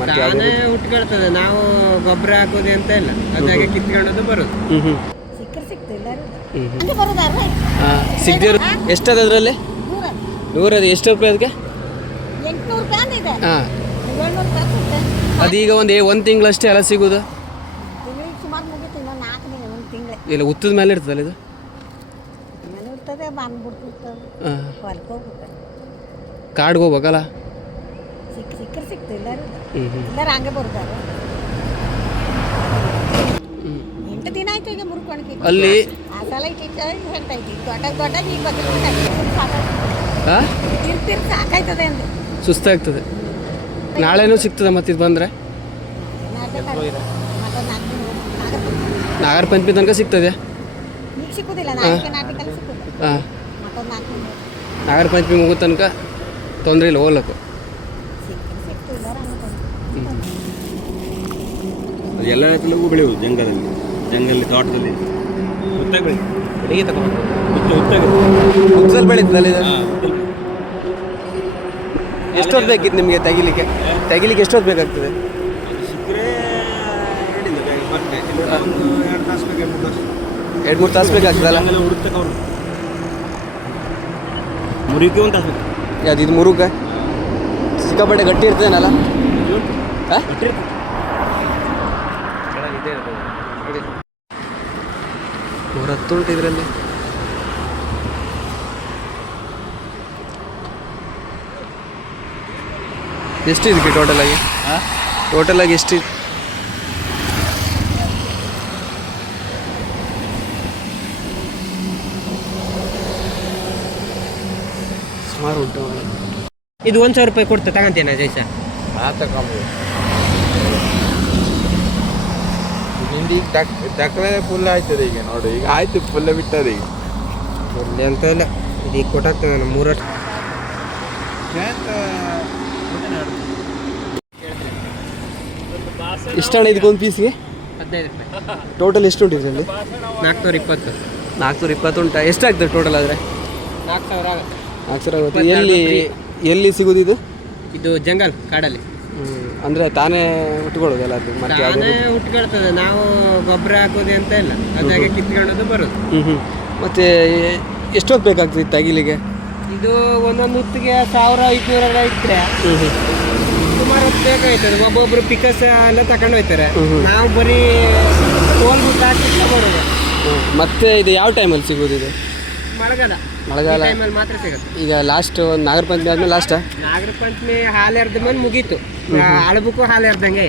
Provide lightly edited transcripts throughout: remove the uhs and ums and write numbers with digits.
ಮತ್ತೆ ತಾನೇ ಹುಟ್ಕೊಳ್ತದೆ, ನಾವು ಗೊಬ್ಬರ ಹಾಕೋದು ಅಂತ ಇಲ್ಲ, ಅದಾಗೆ ಕಿತ್ಕೊಳ್ಳೋದು ಬರೋದು. ಸಿಗ್ದಿರ ಎಷ್ಟದ ಅದರಲ್ಲಿ? 100 ಅದು. ಎಷ್ಟು ರೂಪಾಯಿ ಅದಕ್ಕೆ? ಹಾಂ, ಅದೀಗ ಒಂದು ತಿಂಗಳಷ್ಟೇ ಎಲ್ಲ ಸಿಗೋದು? ಇಲ್ಲ, ಉತ್ತದ ಮೇಲೆ ಇರ್ತದಲ್ಲ ಇದು? ಕಾಡ್ಗೆ ಹೋಗ್ಬೇಕಲ್ಲ? ಅಲ್ಲಿ ಸುಸ್ತಾಗ್ತದೆ. ನಾಳೆನೂ ಸಿಗ್ತದೆ ಮತ್ತೆ ಇದು ಬಂದರೆ? ನಾಗರ ಪಂಚಮಿ ತನಕ ಸಿಗ್ತದೆ? ಹಾಂ, ನಾಗರ ಪಂಚಮಿ ಮುಗೋ ತನಕ ತೊಂದರೆ ಇಲ್ಲ ಹೋಗ್ಲಕ್ಕು. ಎಲ್ಲ ರೀತಿಯಲ್ಲೂ ಬೆಳೆಯುವುದು ಜಂಗಲಲ್ಲಿ ತೋಟದಲ್ಲಿ ಹುತ್ತದಲ್ಲಿ ಬೆಳೀತದಲ್ಲ ಇದು? ಎಷ್ಟೊತ್ತು ಬೇಕಿತ್ತು ನಿಮಗೆ ತೆಗಿಲಿಕ್ಕೆ ಎಷ್ಟೊತ್ತು ಬೇಕಾಗ್ತದೆ? 2-3 ತಾಸು ಬೇಕಾಗ್ತದಲ್ಲ? ಮುರಿಕೆ ಒಂದು ತಾಸು. ಯಾವ್ದು ಇದು ಮುರುಗ? ಸಿಕ್ಕಾಪಟ್ಟೆ ಗಟ್ಟಿ ಇರ್ತದೇನಲ್ಲ? ಹಾಂ, $110 ಉಂಟು ಇದರಲ್ಲಿ. ಎಷ್ಟು ಇದಕ್ಕೆ ಟೋಟಲಾಗಿ? ಎಷ್ಟು? ಸುಮಾರು ಉಂಟು. ಇದು 1,000 ರೂಪಾಯಿ ಕೊಡ್ತಾ ತಗೊಂತೇನೆ ಜೈಸ? ಹಿಂದಿ ತಕ್ಕಲೆ ಫುಲ್ ಆಯ್ತದೆ ಈಗ ನೋಡಿ. ಈಗ ಆಯ್ತು, ಫುಲ್ ಬಿಟ್ಟದೆ ಈಗ. ಒಳ್ಳೆ ಅಂತ ಇಲ್ಲ, ಇದೀಗ ಕೊಟ್ಟಾಗ್ತದೆ ನಾನು 3 ವರ್ಷ. ಇಷ್ಟಣ್ಣ ಇದಕ್ಕೊಂದು ಪೀಸ್ಗೆ? 15 ರೂಪಾಯಿ. ಟೋಟಲ್ ಎಷ್ಟು ಉಂಟು ಇದರಲ್ಲಿ? 420. 420 ಉಂಟಾ? ಎಷ್ಟಾಗ್ತದೆ ಟೋಟಲ್ ಆದರೆ? 4,000 ಆಗುತ್ತೆ. 4,000 ಆಗುತ್ತೆ. ಎಲ್ಲಿ ಸಿಗೋದು ಇದು? ಇದು ಜಂಗಲ್ ಕಾಡಲ್ಲಿ. ಅಂದರೆ ತಾನೇ ಹುಟ್ಕೊಳ್ಳೋದಲ್ಲ ಅದು? ಮತ್ತೆ ತಾನೇ ಹುಟ್ಕೊಳ್ತದೆ, ನಾವು ಗೊಬ್ಬರ ಹಾಕೋದು ಅಂತ ಇಲ್ಲ, ಅದಾಗೆ ಕಿತ್ಕೊಳ್ಳೋದು ಬರೋದು. ಮತ್ತು ಎಷ್ಟೊತ್ತು ಬೇಕಾಗ್ತದೆ ತೆಗಿಲಿಕ್ಕೆ? ಇದು ಒಂದೊಂದು ಹೊತ್ತಿಗೆ 1,500 ಇದ್ರೆ ಸುಮಾರು ಹೊತ್ತು ಬೇಕಾಯ್ತದೆ. ಒಬ್ಬೊಬ್ರು ಪಿಕಸ್ ಎಲ್ಲ ತಗೊಂಡು ಹೋಗ್ತಾರೆ, ನಾವು ಬರೀ ಕೋಲ್ ಗುಟ್ಟು ಹಾಕಿ ಬರೋದು. ಮತ್ತೆ ಇದು ಯಾವ ಟೈಮಲ್ಲಿ ಸಿಗೋದು ಇದು? ಮಳೆಗಾಲ ಟೈಮಲ್ಲಿ ಮಾತ್ರ ಸಿಗುತ್ತೆ. ಈಗ ಲಾಸ್ಟ್ ಒಂದು ನಾಗರ ಪಂಚಮಿ ಆದ್ಮೇಲೆ ಲಾಸ್ಟಾ? ನಾಗರ ಪಂಚಮಿ ಹಾಲು ಎರ್ದ ಮೇಲೆ ಮುಗೀತು, ಅಳಬಕ್ಕೂ ಹಾಲು ಎರ್ದಂಗೆ.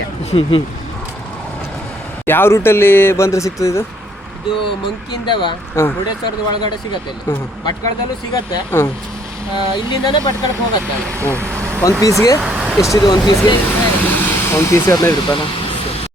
ಯಾವ ರೂಟಲ್ಲಿ ಬಂದರೆ ಸಿಗ್ತದೆ ಇದು? ಇದು ಮಂಕಿಯಿಂದವ ಮುರುಡೇಶ್ವರದ ಒಳಗಡೆ ಸಿಗತ್ತೆ, ಭಟ್ಕಳದಲ್ಲೂ ಸಿಗತ್ತೆ, ಇಲ್ಲಿಂದಾನೇ ಭಟ್ಕಳಕ್ಕೆ ಹೋಗತ್ತೆ. ಒಂದು ಪೀಸ್ಗೆ ಎಷ್ಟಿದೆ? ಒಂದು ಪೀಸ್ಗೆ 15 ರೂಪಾಯಿನಾ?